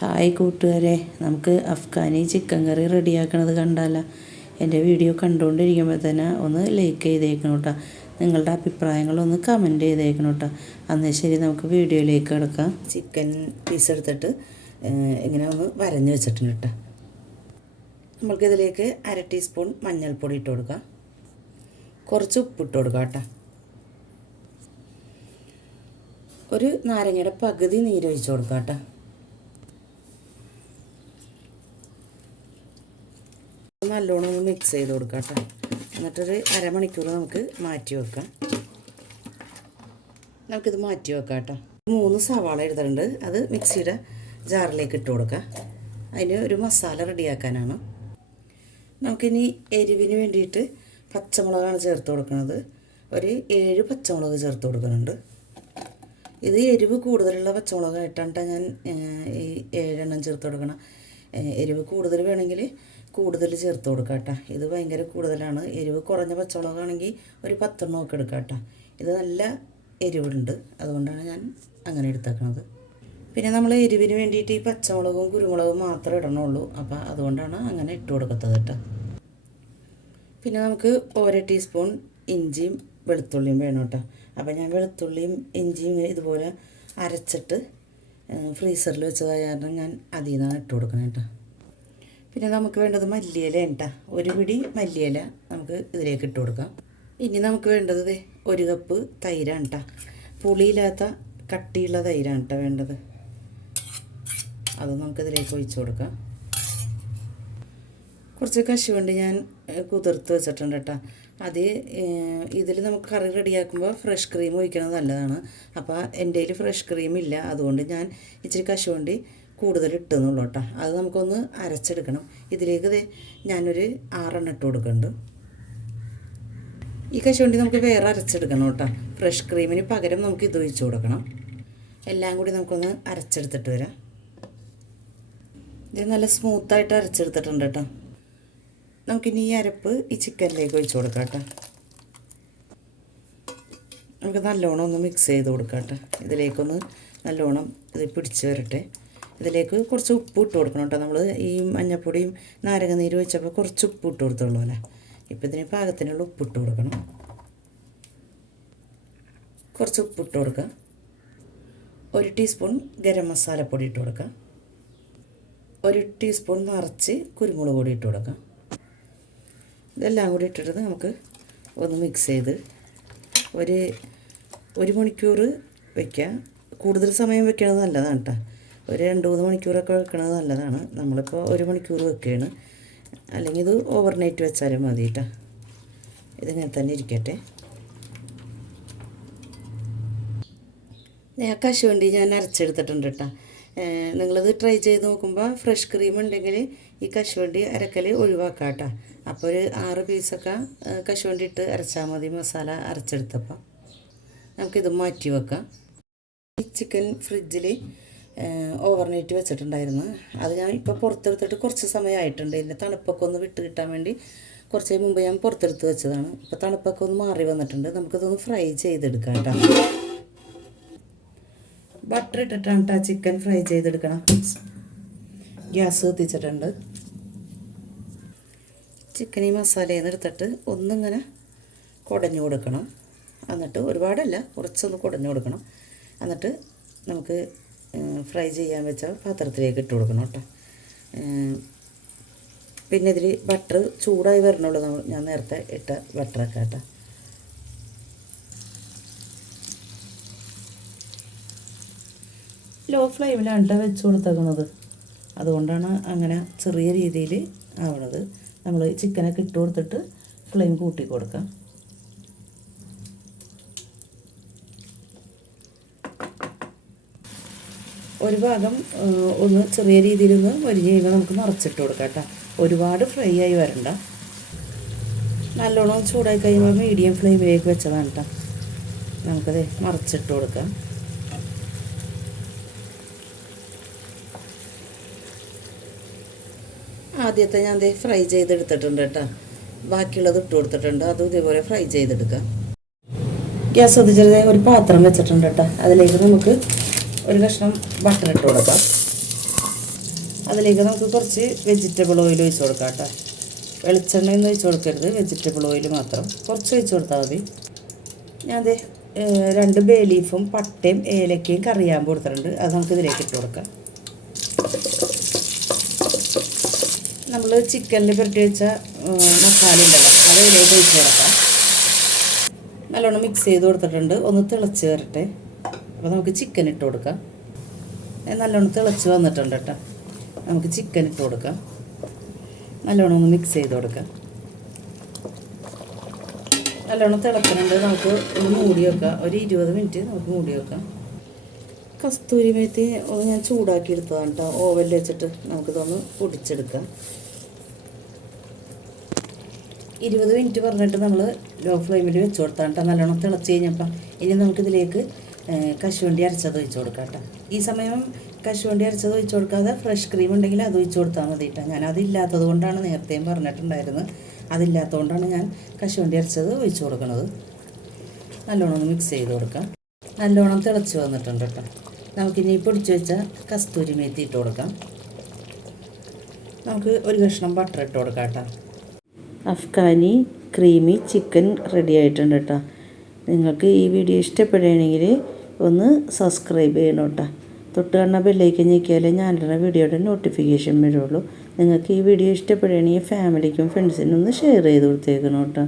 Hi കൂട്ടുകാരെ, നമുക്ക് Afghani chicken കറി റെഡിയാക്കണത് കണ്ടാലോ? എൻ്റെ വീഡിയോ കണ്ടുകൊണ്ടിരിക്കുമ്പോൾ തന്നെ ഒന്ന് ലൈക്ക് ചെയ്തേക്കണം കേട്ടോ. നിങ്ങളുടെ അഭിപ്രായങ്ങളൊന്ന് കമൻറ്റ് ചെയ്തേക്കണം കേട്ടോ. എന്നാൽ ശരി, നമുക്ക് വീഡിയോയിലേക്ക് കിടക്കാം. ചിക്കൻ പീസ് എടുത്തിട്ട് ഇങ്ങനെ ഒന്ന് വരഞ്ഞ് വെച്ചിട്ടുണ്ട് കേട്ടോ. നമ്മൾക്കിതിലേക്ക് 1/2 ടീസ്പൂൺ മഞ്ഞൾപ്പൊടി ഇട്ട് കൊടുക്കാം. കുറച്ച് ഉപ്പിട്ട് കൊടുക്കാം കേട്ടോ. ഒരു നാരങ്ങയുടെ പകുതി നീരൊഴിച്ച് കൊടുക്കാം കേട്ടോ. നല്ലോണം ഒന്ന് മിക്സ് ചെയ്ത് കൊടുക്കാം കേട്ടോ. എന്നിട്ടൊരു അരമണിക്കൂർ നമുക്ക് മാറ്റി വെക്കാം. നമുക്കിത് മാറ്റി വെക്കാം കേട്ടോ. 3 സവാള എടുത്തിട്ടുണ്ട്, അത് മിക്സിയുടെ ജാറിലേക്ക് ഇട്ട് കൊടുക്കാം. അതിന് ഒരു മസാല റെഡിയാക്കാനാണ്. നമുക്കിനി എരിവിന് വേണ്ടിയിട്ട് പച്ചമുളകാണ് ചേർത്ത് കൊടുക്കുന്നത്. ഒരു 7 പച്ചമുളക് ചേർത്ത് കൊടുക്കുന്നുണ്ട്. ഇത് എരിവ് കൂടുതലുള്ള പച്ചമുളകായിട്ടാണ് ഞാൻ ഈ 7 എണ്ണം ചേർത്ത് കൊടുക്കണം. എരിവ് കൂടുതൽ വേണമെങ്കിൽ കൂടുതൽ ചേർത്ത് കൊടുക്കാം കേട്ടോ. ഇത് ഭയങ്കര കൂടുതലാണ്. എരിവ് കുറഞ്ഞ പച്ചമുളകാണെങ്കിൽ ഒരു 10 എണ്ണം ഒക്കെ എടുക്കാം കേട്ടോ. ഇത് നല്ല എരിവുണ്ട്, അതുകൊണ്ടാണ് ഞാൻ അങ്ങനെ എടുത്തേക്കണത്. പിന്നെ നമ്മൾ എരിവിന് വേണ്ടിയിട്ട് ഈ പച്ചമുളകും കുരുമുളകും മാത്രമേ ഇടണുള്ളൂ. അപ്പോൾ അതുകൊണ്ടാണ് അങ്ങനെ ഇട്ട് കൊടുക്കുന്നത് കേട്ടോ. പിന്നെ നമുക്ക് 1 ടീസ്പൂൺ ഇഞ്ചിയും വെളുത്തുള്ളിയും വേണം കേട്ടോ. അപ്പോൾ ഞാൻ വെളുത്തുള്ളിയും ഇഞ്ചിയും ഇതുപോലെ അരച്ചിട്ട് ഫ്രീസറിൽ വെച്ചതായ കാരണം ഞാൻ അതിൽ നിന്നാണ് ഇട്ട് കൊടുക്കണം കേട്ടോ. പിന്നെ നമുക്ക് വേണ്ടത് മല്ലിയില കേട്ടോ. 1 പിടി മല്ലിയില നമുക്ക് ഇതിലേക്ക് ഇട്ട് കൊടുക്കാം. ഇനി നമുക്ക് വേണ്ടത് 1 കപ്പ് തൈരാണ് കേട്ടോ. പുളിയില്ലാത്ത കട്ടിയുള്ള തൈരാണ് കേട്ടോ വേണ്ടത്. അത് നമുക്കിതിലേക്ക് ഒഴിച്ച് കൊടുക്കാം. കുറച്ച് കശുവണ്ടി ഞാൻ കുതിർത്ത് വെച്ചിട്ടുണ്ട് കേട്ടോ. അത് ഇതിൽ നമുക്ക് കറി റെഡിയാക്കുമ്പോൾ ഫ്രഷ് ക്രീം ഒഴിക്കുന്നത് നല്ലതാണ്. അപ്പോൾ എൻ്റെ കയ്യിൽ ഫ്രഷ് ക്രീം ഇല്ല, അതുകൊണ്ട് ഞാൻ ഇച്ചിരി കശുവണ്ടി കൂടുതൽ ഇട്ടെന്നുള്ളൂ കേട്ടോ. അത് നമുക്കൊന്ന് അരച്ചെടുക്കണം. ഇതിലേക്ക് ഞാനൊരു 6 എണ്ണം ഇട്ട് കൊടുക്കുന്നുണ്ട്. ഈ കശുവണ്ടി നമുക്ക് വേറെ അരച്ചെടുക്കണം കേട്ടോ. ഫ്രഷ് ക്രീമിന് പകരം നമുക്ക് ഇത് ഒഴിച്ച് കൊടുക്കണം. എല്ലാം കൂടി നമുക്കൊന്ന് അരച്ചെടുത്തിട്ട് വരാം. ഇത് നല്ല സ്മൂത്തായിട്ട് അരച്ചെടുത്തിട്ടുണ്ട് കേട്ടോ. നമുക്കിനി ഈ അരപ്പ് ഈ ചിക്കനിലേക്ക് ഒഴിച്ച് കൊടുക്കാം കേട്ടോ. നമുക്ക് നല്ലോണം ഒന്ന് മിക്സ് ചെയ്ത് കൊടുക്കാം കേട്ടോ. ഇതിലേക്കൊന്ന് നല്ലോണം ഇത് പിടിച്ച് വരട്ടെ. ഇതിലേക്ക് കുറച്ച് ഉപ്പ് ഇട്ട് കൊടുക്കണം കേട്ടോ. നമ്മൾ ഈ മഞ്ഞൾപ്പൊടിയും നാരങ്ങ നീര് വെച്ചപ്പോൾ കുറച്ച് ഉപ്പ് ഇട്ട് കൊടുത്തുള്ളൂ അല്ലേ. ഇപ്പോൾ ഇതിന് പാകത്തിനുള്ള ഉപ്പിട്ട് കൊടുക്കണം. കുറച്ച് ഉപ്പിട്ട് കൊടുക്കുക. 1 ടീസ്പൂൺ ഗരം മസാലപ്പൊടി ഇട്ട് കൊടുക്കുക. 1 ടീസ്പൂൺ നിറച്ച് കുരുമുളക് പൊടി ഇട്ട് കൊടുക്കാം. ഇതെല്ലാം കൂടി ഇട്ടിട്ട് നമുക്ക് ഒന്ന് മിക്സ് ചെയ്ത് ഒരു മണിക്കൂർ വയ്ക്കുക. കൂടുതൽ സമയം വെക്കണത് നല്ലതാണ് കേട്ടോ. ഒരു 2-3 മണിക്കൂറൊക്കെ വെക്കണത് നല്ലതാണ്. നമ്മളിപ്പോൾ 1 മണിക്കൂർ വെക്കുകയാണ്. അല്ലെങ്കിൽ ഇത് ഓവർനൈറ്റ് വെച്ചാലും മതി കേട്ടോ. ഇതിങ്ങനെ തന്നെ ഇരിക്കട്ടെ. കശുവണ്ടി ഞാൻ അരച്ചെടുത്തിട്ടുണ്ട് കേട്ടോ. നിങ്ങളിത് ട്രൈ ചെയ്ത് നോക്കുമ്പോൾ ഫ്രഷ് ക്രീം ഉണ്ടെങ്കിൽ ഈ കശുവണ്ടി അരക്കൽ ഒഴിവാക്കാം കേട്ടോ. അപ്പോൾ ഒരു 6 പീസൊക്കെ കശുവണ്ടി ഇട്ട് അരച്ചാൽ മതി മസാല അരച്ചെടുത്തപ്പോൾ. നമുക്കിത് മാറ്റി വെക്കാം. ഈ ചിക്കൻ ഫ്രിഡ്ജിൽ ഓവർനൈറ്റ് വെച്ചിട്ടുണ്ടായിരുന്നു. അത് ഞാൻ ഇപ്പോൾ പുറത്തെടുത്തിട്ട് കുറച്ച് സമയമായിട്ടുണ്ട്. ഇതിൻ്റെ തണുപ്പൊക്കെ ഒന്ന് വിട്ട് കിട്ടാൻ വേണ്ടി കുറച്ച് മുമ്പ് ഞാൻ പുറത്തെടുത്ത് വെച്ചതാണ്. ഇപ്പോൾ തണുപ്പൊക്കെ ഒന്ന് മാറി വന്നിട്ടുണ്ട്. നമുക്കിതൊന്ന് ഫ്രൈ ചെയ്തെടുക്കാം കേട്ടോ. ബട്ടർ ഇട്ടിട്ടാണ് കേട്ടോ ചിക്കൻ ഫ്രൈ ചെയ്തെടുക്കണം. ഗ്യാസ് കത്തിച്ചിട്ടുണ്ട്. ചിക്കൻ ഈ മസാലയിൽ നിന്ന് എടുത്തിട്ട് ഒന്നിങ്ങനെ കുടഞ്ഞു കൊടുക്കണം. എന്നിട്ട് ഒരുപാടല്ല, കുറച്ചൊന്ന് കുടഞ്ഞു കൊടുക്കണം. എന്നിട്ട് നമുക്ക് ഫ്രൈ ചെയ്യാൻ വെച്ച പാത്രത്തിലേക്ക് ഇട്ട് കൊടുക്കണം കേട്ടോ. പിന്നെ ഇതിൽ ബട്ടർ ചൂടായി വരണുള്ളൂ. ഞാൻ നേരത്തെ ഇട്ട ബട്ടറൊക്കെ കേട്ടോ. ലോ ഫ്ലെയിമിലാണ് കേട്ടോ വെച്ച് കൊടുത്തേക്കുന്നത്. അതുകൊണ്ടാണ് അങ്ങനെ ചെറിയ രീതിയിൽ ആവണത്. നമ്മൾ ചിക്കനൊക്കെ ഇട്ട് കൊടുത്തിട്ട് ഫ്ലെയിം കൂട്ടി കൊടുക്കാം. ഒരു ഭാഗം ഒന്ന് ചെറിയ രീതിയിലൊന്ന് മൊരിഞ്ഞ് കഴിയുമ്പോൾ നമുക്ക് മറച്ചിട്ട് കൊടുക്കാം കേട്ടോ. ഒരുപാട് ഫ്രൈ ആയി വരണ്ട. നല്ലോണം ചൂടായി കഴിയുമ്പോൾ മീഡിയം ഫ്ലെയിമിലേക്ക് വെച്ചതാണ് കേട്ടോ. നമുക്കത് മറച്ചിട്ട് കൊടുക്കാം. ആദ്യത്തെ ഞാൻ ഫ്രൈ ചെയ്തെടുത്തിട്ടുണ്ട് കേട്ടോ. ബാക്കിയുള്ളത് ഇട്ട് കൊടുത്തിട്ടുണ്ട്. അതും ഇതേപോലെ ഫ്രൈ ചെയ്തെടുക്കാം. ഗ്യാസ് കത്തിച്ചത് ഒരു പാത്രം വെച്ചിട്ടുണ്ട് കേട്ടോ. അതിലേക്ക് നമുക്ക് ഒരു കഷ്ണം ബട്ടർ ഇട്ട് കൊടുക്കാം. അതിലേക്ക് നമുക്ക് കുറച്ച് വെജിറ്റബിൾ ഓയിൽ ഒഴിച്ച് കൊടുക്കാം കേട്ടോ. വെളിച്ചെണ്ണയൊന്നും ഒഴിച്ച് കൊടുക്കരുത്, വെജിറ്റബിൾ ഓയിൽ മാത്രം കുറച്ച് ഒഴിച്ച് കൊടുത്താൽ മതി. ഞാൻ 2 ബേ ലീഫും പട്ടയും ഏലക്കയും കറിയാമ്പും കൊടുത്തിട്ടുണ്ട്. അത് നമുക്ക് ഇതിലേക്ക് ഇട്ട് കൊടുക്കാം. നമ്മൾ ചിക്കനിൽ പുരട്ടി വെച്ച മസാല ഉണ്ടല്ലോ, അത് ഇതിലേക്ക് ഒഴിച്ച് കൊടുക്കാം. നല്ലോണം മിക്സ് ചെയ്ത് കൊടുത്തിട്ടുണ്ട്. ഒന്ന് തിളച്ച് വരട്ടെ. അപ്പോൾ നമുക്ക് ചിക്കൻ ഇട്ട് കൊടുക്കാം. നല്ലോണം തിളച്ച് വന്നിട്ടുണ്ട് കേട്ടോ. നമുക്ക് ചിക്കൻ ഇട്ട് കൊടുക്കാം. നല്ലോണം ഒന്ന് മിക്സ് ചെയ്ത് കൊടുക്കാം. നല്ലോണം തിളക്കുന്നുണ്ട്. നമുക്ക് ഒന്ന് മൂടി വെക്കാം. ഒരു 20 മിനിറ്റ് നമുക്ക് മൂടി വെക്കാം. കസ്തൂരി മേത്തി ഞാൻ ചൂടാക്കി എടുത്തതാണ് കേട്ടോ. ഓവനിൽ വെച്ചിട്ട് നമുക്കിതൊന്ന് പൊടിച്ചെടുക്കാം. 20 മിനിറ്റ് പറഞ്ഞിട്ട് നമ്മൾ ലോ ഫ്ലെയിമിൽ വെച്ച് കൊടുത്താൽ കേട്ടോ. നല്ലോണം തിളച്ച് കഴിഞ്ഞപ്പോൾ ഇനി നമുക്കിതിലേക്ക് കശുവണ്ടി അരച്ചത് ഒഴിച്ച് കൊടുക്കാം കേട്ടോ. ഈ സമയം കശുവണ്ടി അരച്ചത് ഒഴിച്ച് കൊടുക്കാതെ ഫ്രഷ് ക്രീം ഉണ്ടെങ്കിൽ അത് ഒഴിച്ച് കൊടുത്താൽ മതി കേട്ടോ. ഞാൻ അതില്ലാത്തത് കൊണ്ടാണ് നേരത്തെയും പറഞ്ഞിട്ടുണ്ടായിരുന്നത്. അതില്ലാത്തതുകൊണ്ടാണ് ഞാൻ കശുവണ്ടി അരച്ചത് ഒഴിച്ച് കൊടുക്കുന്നത്. നല്ലോണം ഒന്ന് മിക്സ് ചെയ്ത് കൊടുക്കാം. നല്ലോണം തിളച്ച് വന്നിട്ടുണ്ട് കേട്ടോ. നമുക്കിനി പൊടിച്ച് വെച്ച കസ്തൂരി മേത്തി ഇട്ട് കൊടുക്കാം. നമുക്ക് ഒരു കഷ്ണം ബട്ടർ ഇട്ട് കൊടുക്കാം കേട്ടോ. അഫ്ഗാനി ക്രീമി ചിക്കൻ റെഡി ആയിട്ടുണ്ട് കേട്ടോ. നിങ്ങൾക്ക് ഈ വീഡിയോ ഇഷ്ടപ്പെടുകയാണെങ്കിൽ ഒന്ന് സബ്സ്ക്രൈബ് ചെയ്യണം കേട്ടോ. തൊട്ട് കാണുന്ന ബെല്ലൈക്കൻ ഞെക്കിയാലേ ഞാനിടുന്ന വീഡിയോയുടെ നോട്ടിഫിക്കേഷൻ വരുള്ളൂ. നിങ്ങൾക്ക് ഈ വീഡിയോ ഇഷ്ടപ്പെടുകയാണെങ്കിൽ ഫാമിലിക്കും ഫ്രണ്ട്സിനും ഒന്ന് ഷെയർ ചെയ്ത് കൊടുത്തേക്കണം കേട്ടോ.